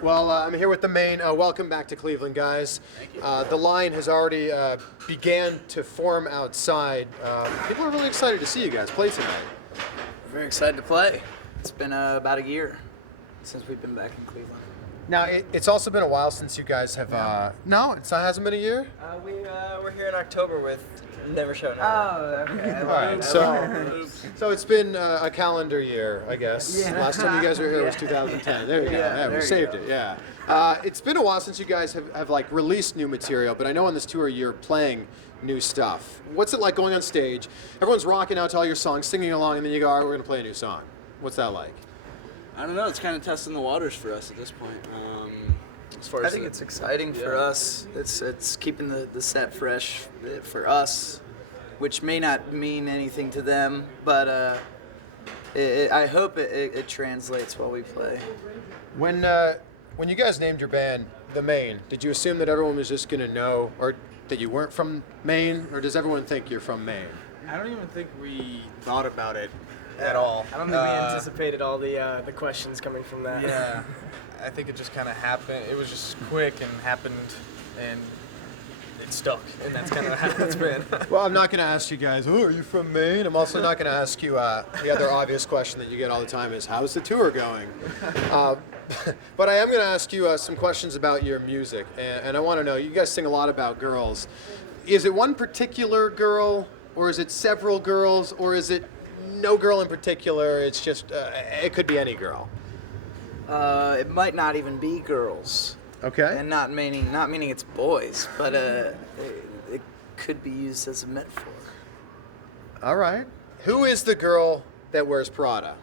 Well, I'm here with the Maine. Welcome back to Cleveland, guys. Thank you. The line has already began to form outside. People are really excited to see you guys play tonight. We're very excited to play. It's been about a year since we've been back in Cleveland. Now, it's also been a while since you guys have... No, it hasn't been a year? We're here in October with Never Show Never. Oh, okay. All right, so it's been a calendar year, I guess. Yeah. Last time you guys were here was 2010. There you go. Yeah, Yeah, we there you saved go. it. Yeah. It's been a while since you guys have like released new material, but I know on this tour you're playing new stuff. What's it like going on stage? Everyone's rocking out to all your songs, singing along, and then you go, all right, we're gonna play a new song. What's that like? I don't know. It's kind of testing the waters for us at this point. As far I as think it's exciting for us. It's keeping the set fresh for us, which may not mean anything to them, but I hope it translates while we play. When you guys named your band the Maine, did you assume that everyone was just gonna know, or that you weren't from Maine, or does everyone think you're from Maine? I don't even think we thought about it at all. I don't think we anticipated all the questions coming from that. Yeah, I think it just kind of happened. It was just quick and happened, and it stuck, and that's kind of how it's been. Well, I'm not going to ask you guys, oh, are you from Maine? I'm also not going to ask you, the other obvious question that you get all the time is, how's the tour going? But I am going to ask you some questions about your music, and I want to know, you guys sing a lot about girls. Is it one particular girl, or is it several girls, or is it no girl in particular, it's just, it could be any girl? It might not even be girls. Okay. And not meaning it's boys, but it could be used as a metaphor. All right. Who is the girl that wears Prada?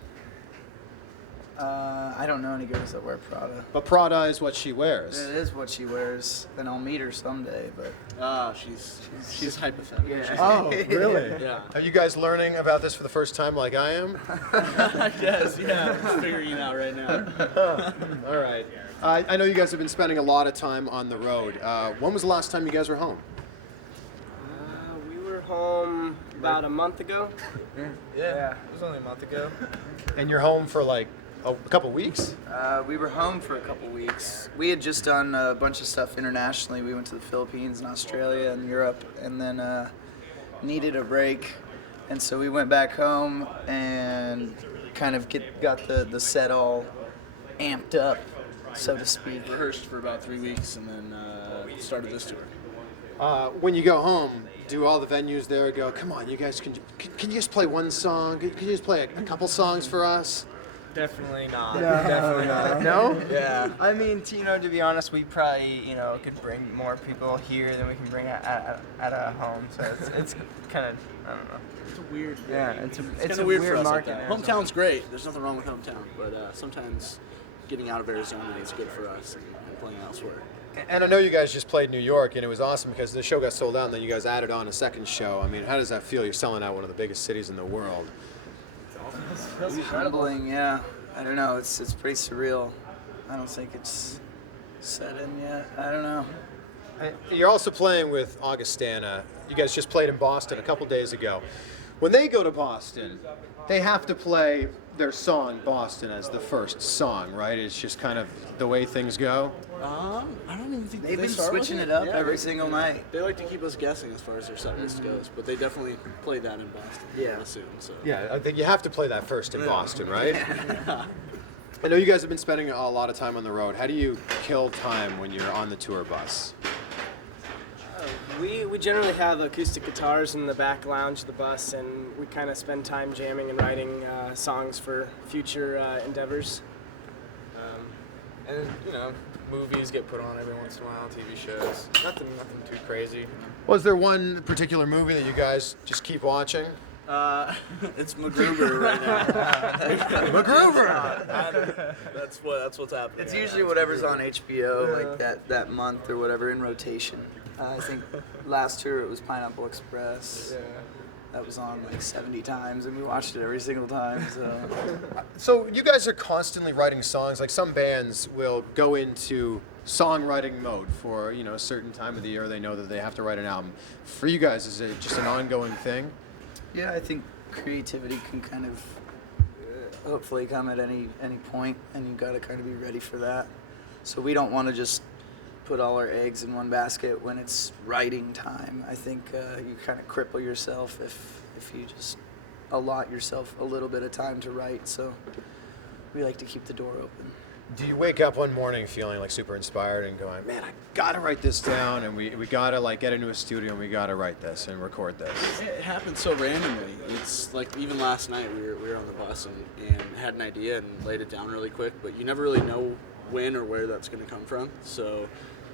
I don't know any girls that wear Prada. But Prada is what she wears. It is what she wears, and I'll meet her someday. But she's hypothetical. yeah. Oh, really? Yeah. Are you guys learning about this for the first time like I am? Yes, yeah. I'm figuring it out right now. All right. I know you guys have been spending a lot of time on the road. When was the last time you guys were home? We were home about a month ago. Yeah, it was only a month ago. And you're home for like a couple weeks? We were home for a couple weeks. We had just done a bunch of stuff internationally. We went to the Philippines and Australia and Europe, and then needed a break. And so we went back home and kind of got the set all amped up, so to speak. Rehearsed for about 3 weeks and then started this tour. When you go home, do all the venues there go, come on, you guys, can you just play one song? Can you just play a couple songs for us? Definitely not. No, Definitely not. No? Yeah. I mean, to be honest, we probably, could bring more people here than we can bring at a home. So it's kind of, I don't know. It's a weird. Yeah, it's kind a of weird weird for us like market. that. in Arizona. Hometown's great. There's nothing wrong with hometown, but sometimes getting out of Arizona is good for us and playing elsewhere. And I know you guys just played New York, and it was awesome because the show got sold out, and then you guys added on a second show. I mean, how does that feel? You're selling out one of the biggest cities in the world. It's humbling, yeah. I don't know. It's pretty surreal. I don't think it's set in yet. I don't know. You're also playing with Augustana. You guys just played in Boston a couple days ago. When they go to Boston, they have to play their song Boston as the first song, right? It's just kind of the way things go. I don't even think They've they been start with switching it up Yeah, every single night. They like to keep us guessing as far as their set list goes, but they definitely play that in Boston. Yeah. I assume so. Yeah, I think you have to play that first in Boston, right? I know you guys have been spending a lot of time on the road. How do you kill time when you're on the tour bus? We generally have acoustic guitars in the back lounge of the bus, and we kind of spend time jamming and writing songs for future endeavors. And movies get put on every once in a while, TV shows. Nothing too crazy. Was there one particular movie that you guys just keep watching? It's MacGruber right now. MacGruber! That's what's happening. It's usually whatever's on HBO, like that month or whatever in rotation. I think last tour it was Pineapple Express. Yeah. That was on like 70 times, and we watched it every single time. So So you guys are constantly writing songs. Like some bands will go into songwriting mode for a certain time of the year. They know that they have to write an album. For you guys, is it just an ongoing thing? yeah, I think creativity can kind of hopefully come at any point, and you've got to kind of be ready for that. So we don't want to just put all our eggs in one basket when it's writing time. I think you kind of cripple yourself if you just allot yourself a little bit of time to write. So we like to keep the door open. Do you wake up one morning feeling like super inspired and going, man, I gotta write this down, and we gotta like get into a studio and we gotta write this and record this? It happens so randomly. It's like even last night we were on the bus and had an idea and laid it down really quick, but you never really know when or where that's going to come from. So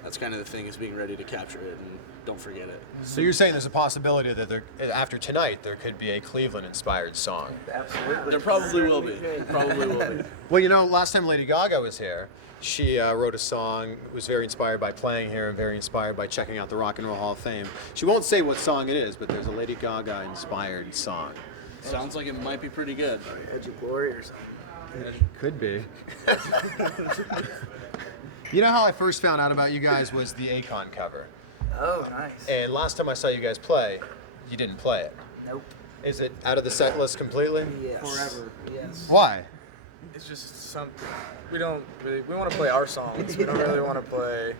that's kind of the thing, is being ready to capture it and don't forget it. So you're saying there's a possibility that after tonight there could be a Cleveland-inspired song? Absolutely. There probably will be. Probably will be. Well, you know, last time Lady Gaga was here, she wrote a song, was very inspired by playing here and very inspired by checking out the Rock and Roll Hall of Fame. She won't say what song it is, but there's a Lady Gaga-inspired song. Sounds like it might be pretty good. Edge of Glory or something. Could be. You know how I first found out about you guys was the Akon cover. Oh, nice. And last time I saw you guys play, you didn't play it. Nope. Is it out of the set list completely? Yes. Forever. Yes. Why? It's just something we don't really. We want to play our songs. We don't really want to play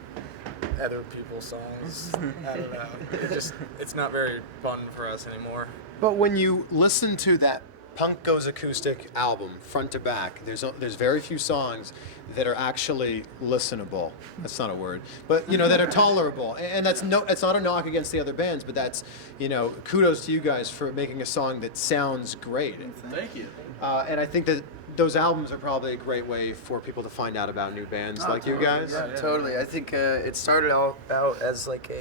other people's songs. I don't know. It's not very fun for us anymore. But when you listen to that Punk Goes Acoustic album, front to back, there's very few songs that are actually listenable. That's not a word, but you know, that are tolerable. And it's not a knock against the other bands, but that's, you know, kudos to you guys for making a song that sounds great. Thank you. And I think that those albums are probably a great way for people to find out about new bands like you guys. Yeah, totally. I think it started out as like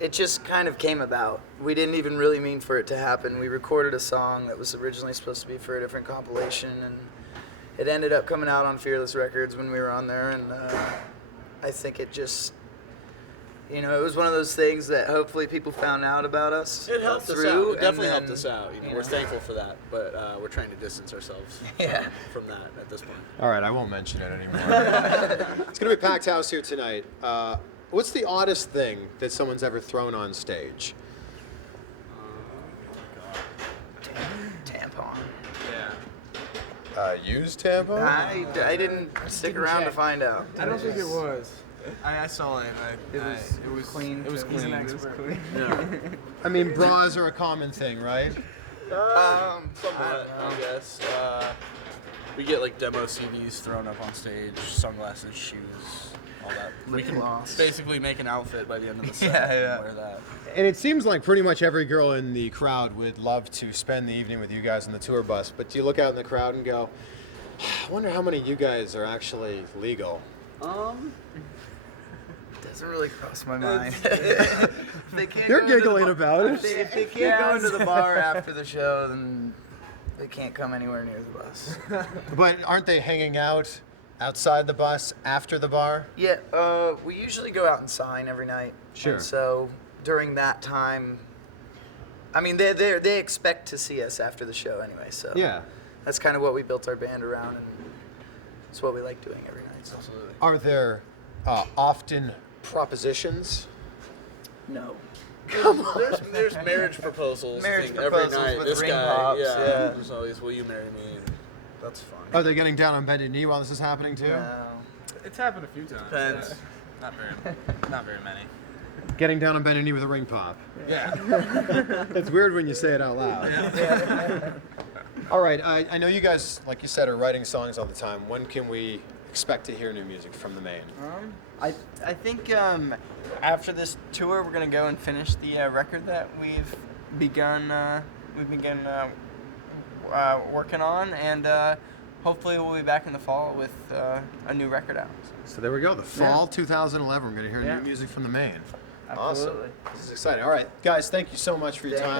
it just kind of came about. We didn't even really mean for it to happen. We recorded a song that was originally supposed to be for a different compilation, and it ended up coming out on Fearless Records when we were on there, and I think it just, you know, it was one of those things that hopefully people found out about us. It helped us through, out. It and definitely then, helped us out. You know, we're thankful for that, but we're trying to distance ourselves from that at this point. All right, I won't mention it anymore. It's going to be a packed house here tonight. What's the oddest thing that someone's ever thrown on stage? Tampon. Yeah. Used tampon? I didn't stick around to find out. I don't think it was. I saw it. It was clean. It was He's clean. an It was expert. clean. Yeah. I mean, bras are a common thing, right? Somewhat, I guess. We get like demo CDs thrown up on stage, sunglasses, shoes, all that. We can gloss. basically make an outfit by the end of the set. Yeah. And wear that. And it seems like pretty much every girl in the crowd would love to spend the evening with you guys on the tour bus. But do you look out in the crowd and go, I wonder how many of you guys are actually legal? Doesn't really cross my mind. They can't You're go into the giggling bar- about it. If they can't go into the bar after the show, then they can't come anywhere near the bus. But aren't they hanging out outside the bus after the bar? Yeah, we usually go out and sign every night. Sure. And so during that time, I mean, they expect to see us after the show anyway. So Yeah. that's kind of what we built our band around, and it's what we like doing every night. So. Absolutely. Are there often propositions? No. There's marriage proposals. Marriage I think, every proposals night. with This ring guy, pops, yeah. yeah. There's always, will you marry me? That's fun. Are they getting down on bended knee while this is happening too? No. It's happened a few times. Depends. Not very many. Getting down on bended knee with a ring pop. Yeah. It's weird when you say it out loud. All right, I know you guys, like you said, are writing songs all the time. When can we expect to hear new music from the Maine? I think after this tour, we're gonna go and finish the record that we've begun working on, and hopefully we'll be back in the fall with a new record out. So there we go. The fall 2011. We're going to hear Yeah. new music from the Maine. Absolutely. Awesome. This is exciting. All right, guys, thank you so much for your time.